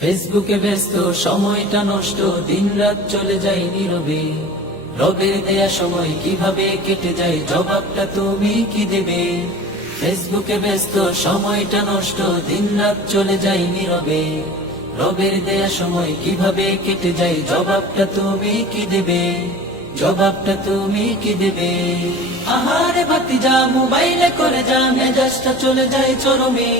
ফেসবুকে ব্যস্ত সময়টা নষ্ট, দিনরাত চলে যায় নীরবে। রবের দেয়া সময় কিভাবে কেটে যায়, জবাবটা তুমি কি দেবে? ফেসবুকে ব্যস্ত সময়টা নষ্ট, দিনরাত চলে যায় নীরবে। রবের দেয়া সময় কিভাবে কেটে যায়, জবাবটা তুমি কি দেবে? জবাবটা তুমি কি দেবে? আহারে ভাতিজা মোবাইলে করে যা, মেজাজটা চলে যায় চরমে।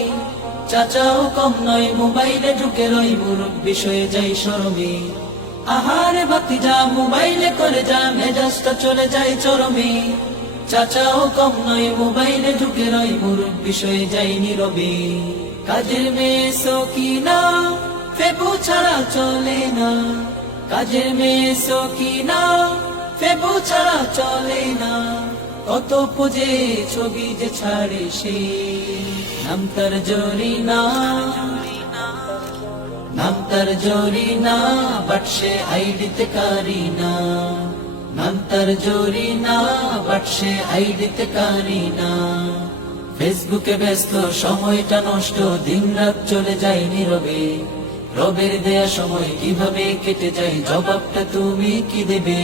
চাচাও কম নয়, মোবাইলে ঢুকে রই, মুরব্বি হয়ে যাই শরমে। আহারে ভাতিজা মোবাইলে করে যা, মেজাজটা চলে যায় চরমে। চাচাও কম নয়, মোবাইলে ঢুকে রই, মুরব্বি হয়ে যাই নীরবে। কাজের মেয়ে সকিনা ফেবু ছাড়া চলে না, কাজের মেয়ে সকিনা ফেবু ছাড়া চলে না। কত পোজে ছবি যে ছাড়ে সে, নাম তার জরিনা, নাম তার জরিনা, বাট সে আইডিতে কারিনা। নাম তার জরিনা, বাট সে আইডিতে কারিনা। ফেসবুকে ব্যস্ত সময়টা নষ্ট, দিনরাত চলে যায় নীরবে। রবের দেয়া সময় কিভাবে কেটে যায়, জবাবটা তুমি কি দেবে?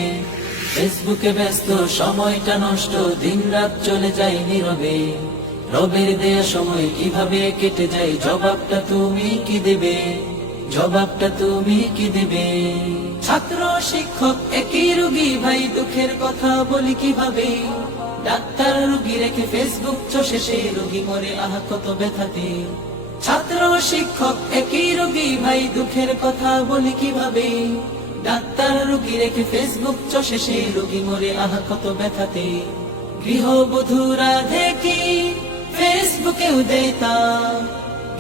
ফেসবুকে ব্যস্ত সময়টা নষ্ট, দিনরাত চলে যায় নীরবে। রবের দেয়া সময় কিভাবে কেটে যায়, জবাবটা তুমি কি দেবে? জবাবটা তুমি কি দেবে? ছাত্র শিক্ষক একই রোগী ভাই, দুঃখের কথা বলি কিভাবে? ডাক্তার রোগী রেখে ফেসবুক চষে সে, রোগী মরে আহা কত ব্যথাতে। ছাত্র শিক্ষক একই রোগী ভাই, দুঃখের কথা বলি কিভাবে? ডাক্তার রোগী রেখে ফেসবুক চষে সে, রোগী মরে আহা কত ব্যথাতে। গৃহবধূরা দেখি ফেসবুকেও দেতা,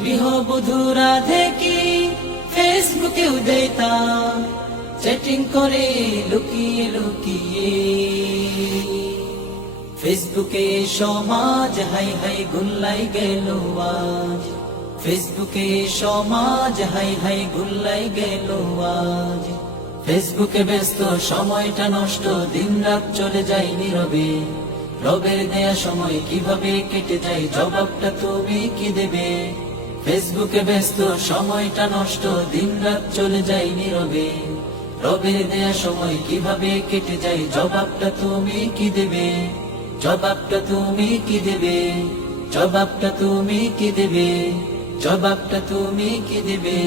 গৃহবধূরা দেখি ফেসবুকেও দেতা, চ্যাটিং করে লুকিয়ে লুকিয়ে। ফেসবুকে সমাজ হাই হাই গুল্লাই গেল আজ, ফেসবুকে সমাজ হাই হাই গুল্লাই গেল আজ। ফেসবুকে ব্যস্ত সময়টা নষ্ট, দিনরাত চলে যায় নীরবে। রবের দেয়া সময় কিভাবে কেটে যায়, জবাবটা তুমি কি দেবে? ফেসবুকে ব্যস্ত সময়টা নষ্ট, দিনরাত চলে যায় নীরবে। রবের দেয়া সময় কিভাবে কেটে যায়, জবাবটা তুমি কি দেবে? জবাবটা তুমি কি দেবে? জবাবটা তুমি কি দেবে? জবাবটা তুমি কি দেবে?